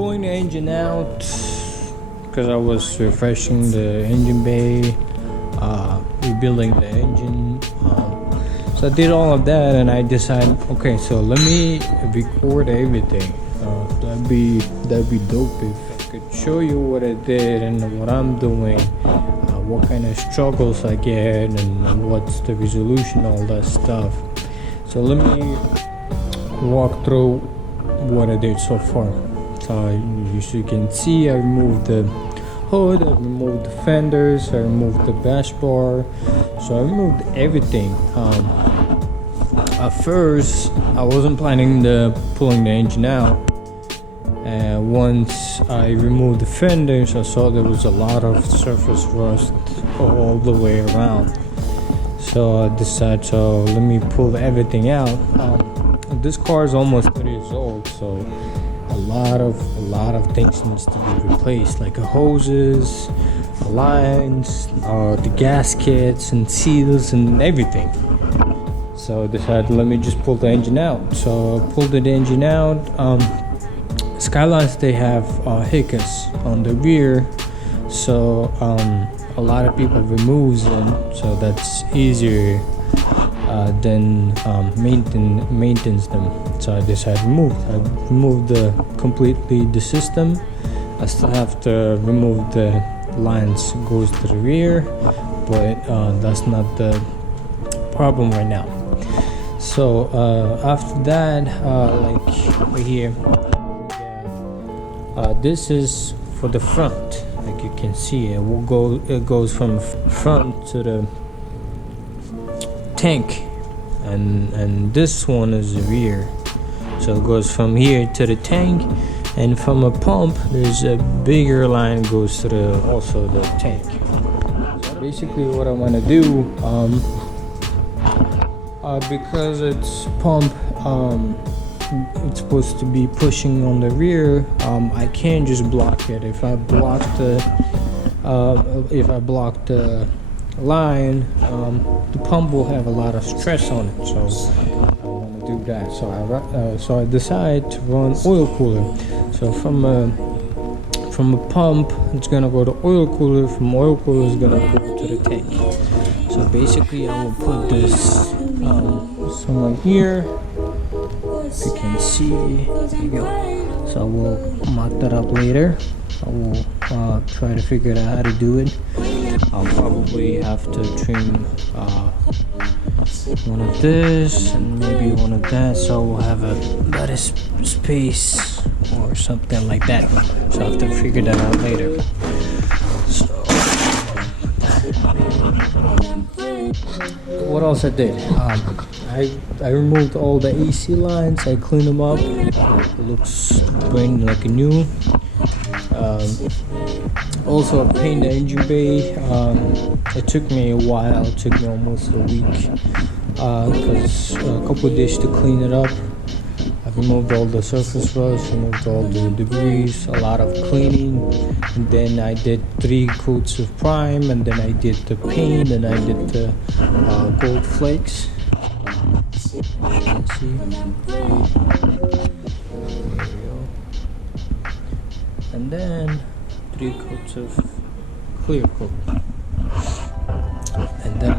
pulling the engine out because I was refreshing the engine bay, rebuilding the engine. So I did all of that, and I decided, okay, so let me record everything. That'd be dope if I could show you what I did and what I'm doing, what kind of struggles I get, and what's the resolution, all that stuff. So let me walk through what I did so far. So as you can see, I removed the hood, I removed the fenders, I removed the dash bar, so I removed everything. At first I wasn't planning the pulling the engine out. Once I removed the fenders, I saw there was a lot of surface rust all the way around, so I decided, so let me pull everything out. This car is almost 30 years old, so a lot of things needs to be replaced, like the hoses, the lines, the gaskets and seals and everything. So I decided, let me just pull the engine out. So I pulled the engine out. Skylines, they have hiccups on the rear, so a lot of people removes them, so that's easier than maintenance them. So I decided to remove completely the system. I still have to remove the lines goes to the rear, but that's not the problem right now. So after that, like right here, this is for the front. Like you can see, it goes from front to the tank, and this one is the rear. So it goes from here to the tank, and from a pump there's a bigger line goes to also the tank. So basically what I want to do, because it's pump, it's supposed to be pushing on the rear, I can't just block it. If I block the line, the pump will have a lot of stress on it, so I don't want to do that. So I decide to run oil cooler. So from a pump, it's gonna go to oil cooler. From oil cooler, it's gonna go to the tank. So basically, I will put this somewhere here. If you can see, there you go. So we'll mock that up later. I will try to figure out how to do it. I'll probably have to trim one of this and maybe one of that, so we'll have a better space or something like that. So I'll have to figure that out later. So what else I did? I removed all the AC lines. I cleaned them up. It looks brand like new. Also, I painted the engine bay. It took me a while. It took me almost a week because a couple of days to clean it up. I removed all the surface rust, removed all the debris, a lot of cleaning, and then I did 3 coats of prime, and then I did the paint, and I did the gold flakes. You can see. There we go. And then 3 coats of clear coat, and then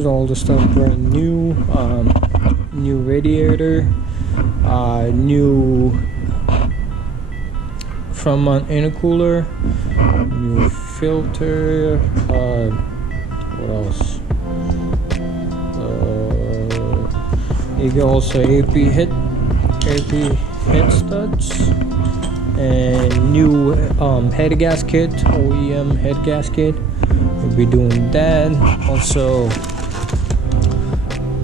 tires, all the stuff brand new. New radiator, new front mount intercooler, new filter. What else? You got also AP head studs, and new head gasket, OEM head gasket. We'll be doing that. Also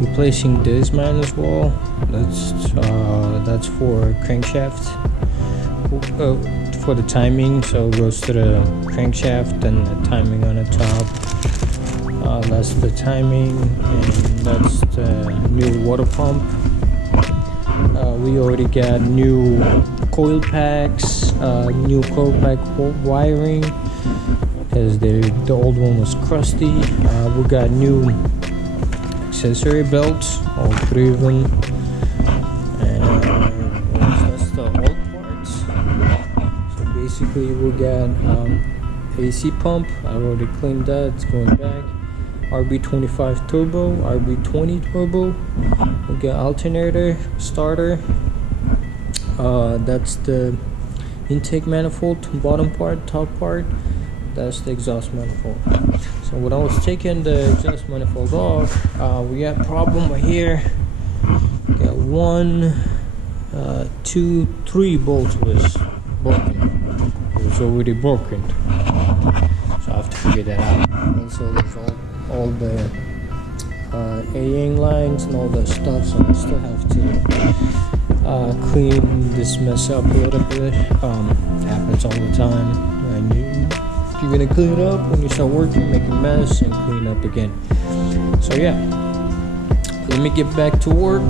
replacing this man as well. That's for crankshaft, for the timing, so it goes to the crankshaft and the timing on the top. That's the timing, and that's the new water pump. We already got new coil packs, new coil pack wiring, because the old one was crusty. We got new accessory belts, all 3 of them, and that's the old parts. So basically we got AC pump, I already cleaned that, it's going back. RB25 turbo, RB20 turbo. We got alternator, starter, that's the intake manifold, bottom part, top part. That's the exhaust manifold. So when I was taking the exhaust manifold off, we got a problem right here. Got 1, 2, 3 bolts was broken. It was already broken. So I have to figure that out. And so there's all the A-ring lines and all that stuff. So I still have to clean this mess up a little bit. Happens all the time. You're gonna clean it up when you start working, make a mess and clean up again. So yeah, let me get back to work.